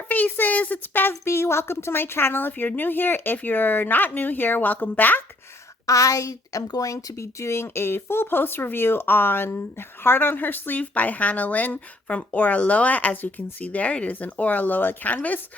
Heart Faces, it's Bev B. Welcome to my channel. If you're new here, if you're not new here, welcome back. I am going to be doing a full post review on Heart on Her Sleeve by Hannah Lynn from Oraloa. As you can see there, it is an Oraloa canvas.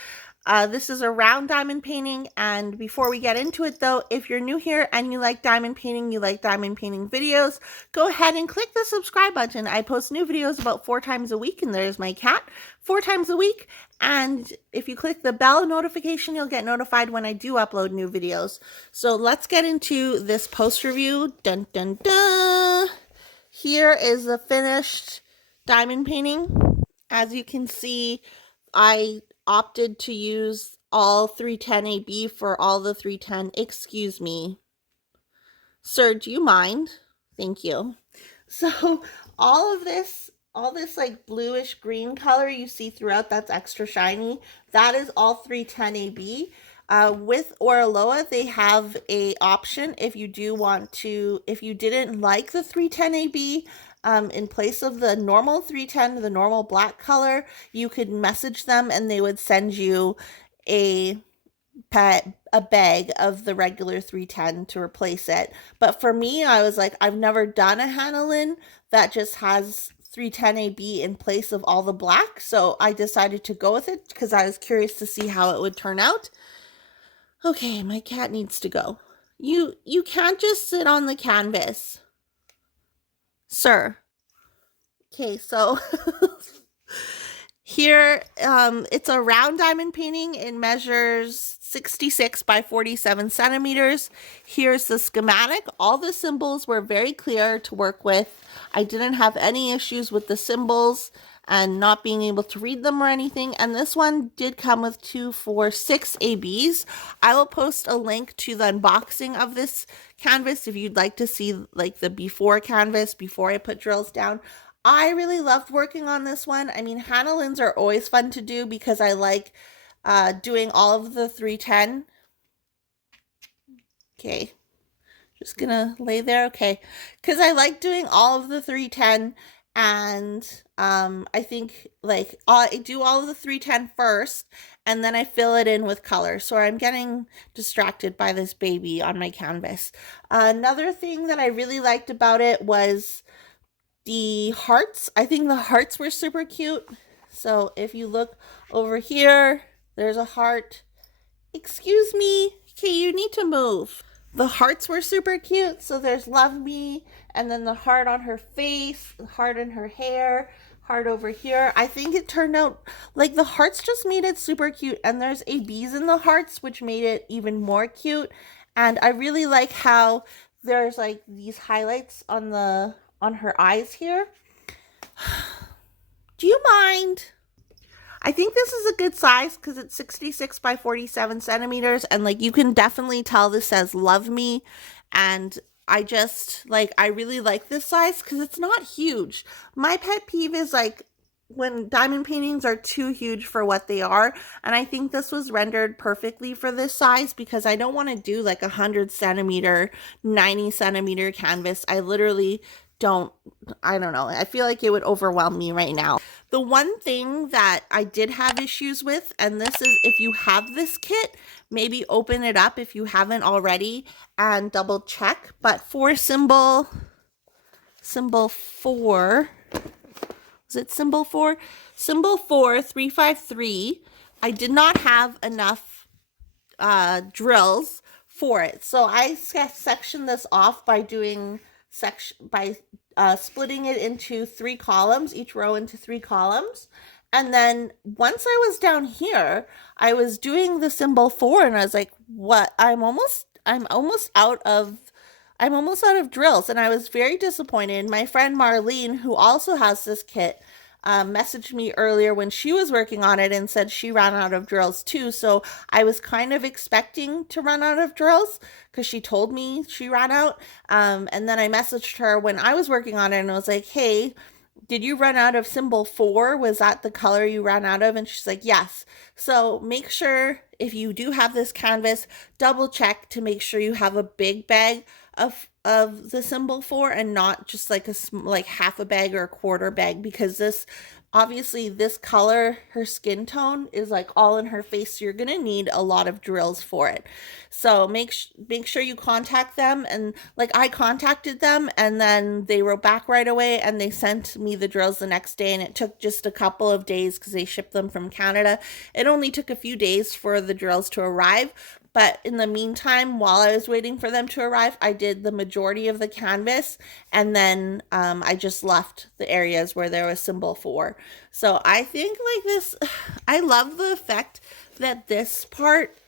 This is a round diamond painting, and before we get into it though, if you're new here and you like diamond painting videos, go ahead and click the subscribe button. I post new videos about 4 times a week, and there's my cat, 4 times a week. And if you click the bell notification, you'll get notified when I do upload new videos. So let's get into this post review. Dun dun dun! Here is the finished diamond painting. As you can see, I opted to use all 310 AB for all the 310. Excuse me. Sir, do you mind? Thank you. So all this like bluish green color you see throughout, that's extra shiny. That is all 310 AB. With Oraloa, they have a option if you do want to, if you didn't like the 310 AB, in place of the normal 310, the normal black color, you could message them and they would send you a bag of the regular 310 to replace it. But for me, I was like, I've never done a Hannah Lynn that just has 310 AB in place of all the black, so I decided to go with it because I was curious to see how it would turn out. Okay, my cat needs to go. You can't just sit on the canvas, sir. Okay, so here, it's a round diamond painting. It measures 66 by 47 centimeters. Here's the schematic. All the symbols were very clear to work with. I didn't have any issues with the symbols and not being able to read them or anything. And this one did come with 2, 4, 6 ABs. I will post a link to the unboxing of this canvas if you'd like to see like the before canvas before I put drills down. I really loved working on this one. I mean, Hannah Lynn's are always fun to do because I like doing all of the 310. Okay, just gonna lay there. Okay, because I like doing all of the 310, and I think like I do all of the 310 first, and then I fill it in with color. So I'm getting distracted by this baby on my canvas. Another thing that I really liked about it was the hearts. I think the hearts were super cute. So if you look over here, there's a heart. Excuse me. Okay, you need to move. The hearts were super cute. So there's love me, and then the heart on her face, heart in her hair, heart over here. I think it turned out like the hearts just made it super cute, and there's ABs in the hearts, which made it even more cute. And I really like how there's like these highlights on her eyes here. Do you mind? I think this is a good size because it's 66 by 47 centimeters, and like you can definitely tell this says love me, and I just like, I really like this size because it's not huge. My pet peeve is like when diamond paintings are too huge for what they are, and I think this was rendered perfectly for this size because I don't want to do like 100 centimeter, 90 centimeter canvas. I literally I don't know. I feel like it would overwhelm me right now. The one thing that I did have issues with, and this is if you have this kit, maybe open it up if you haven't already and double check. But for symbol 4, was it symbol 4? Symbol 4, 353, I did not have enough drills for it. So I sectioned this off by doing splitting it into 3 columns, each row into 3 columns. And then once I was down here, I was doing the symbol 4, and I was like, what? I'm almost out of drills, and I was very disappointed. My friend Marlene, who also has this kit, messaged me earlier when she was working on it and said she ran out of drills too. So I was kind of expecting to run out of drills because she told me she ran out. And then I messaged her when I was working on it and I was like, hey, did you run out of symbol 4? Was that the color you ran out of? And she's like, yes. So make sure if you do have this canvas, double check to make sure you have a big bag of the symbol 4 and not just like half a bag or a quarter bag, because this obviously this color, her skin tone is like all in her face, so you're gonna need a lot of drills for it. So make sure you contact them, and like I contacted them and then they wrote back right away and they sent me the drills the next day, and it took just a couple of days because they shipped them from Canada. It only took a few days for the drills to arrive. But in the meantime, while I was waiting for them to arrive, I did the majority of the canvas, and then I just left the areas where there was symbol 4. So I think like this, I love the effect that this part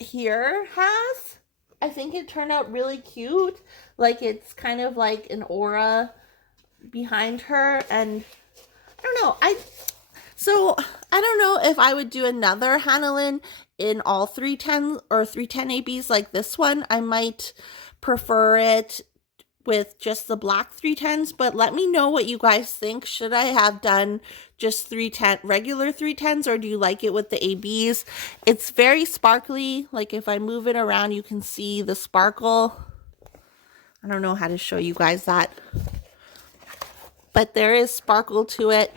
here has. I think it turned out really cute. Like it's kind of like an aura behind her, and I don't know. I don't know if I would do another Hannah Lynn in all 310 or 310 ABs like this one. I might prefer it with just the black 310s, but let me know what you guys think. Should I have done just 310 regular 310s, or do you like it with the ABs? It's very sparkly. Like if I move it around, you can see the sparkle. I don't know how to show you guys that, but there is sparkle to it.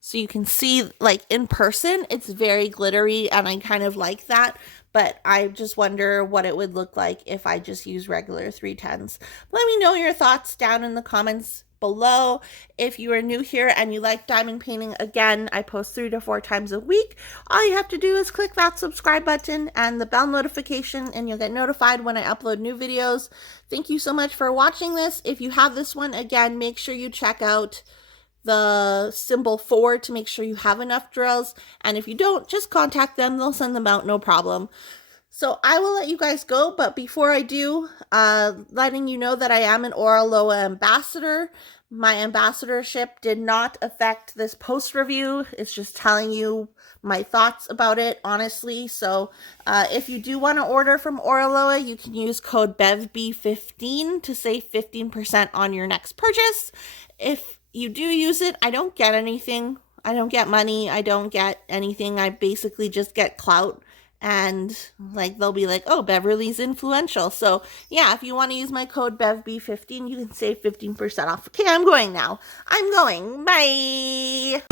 So you can see, like in person, it's very glittery, and I kind of like that. But I just wonder what it would look like if I just use regular 310s. Let me know your thoughts down in the comments below. If you are new here and you like diamond painting, again, I post 3 to 4 times a week. All you have to do is click that subscribe button and the bell notification, and you'll get notified when I upload new videos. Thank you so much for watching this. If you have this one, again, make sure you check out the symbol 4 to make sure you have enough drills, and if you don't, just contact them. They'll send them out, no problem. So I will let you guys go, but before I do, letting you know that I am an Oraloa ambassador. My ambassadorship did not affect this post review. It's just telling you my thoughts about it, honestly. So if you do want to order from Oraloa, you can use code bevbeecrafts to save 15% on your next purchase. If you do use it, I don't get anything. I don't get money. I don't get anything. I basically just get clout. And like they'll be like, oh, Beverly's influential. So yeah, if you want to use my code BevB15, you can save 15% off. Okay, I'm going now. I'm going. Bye.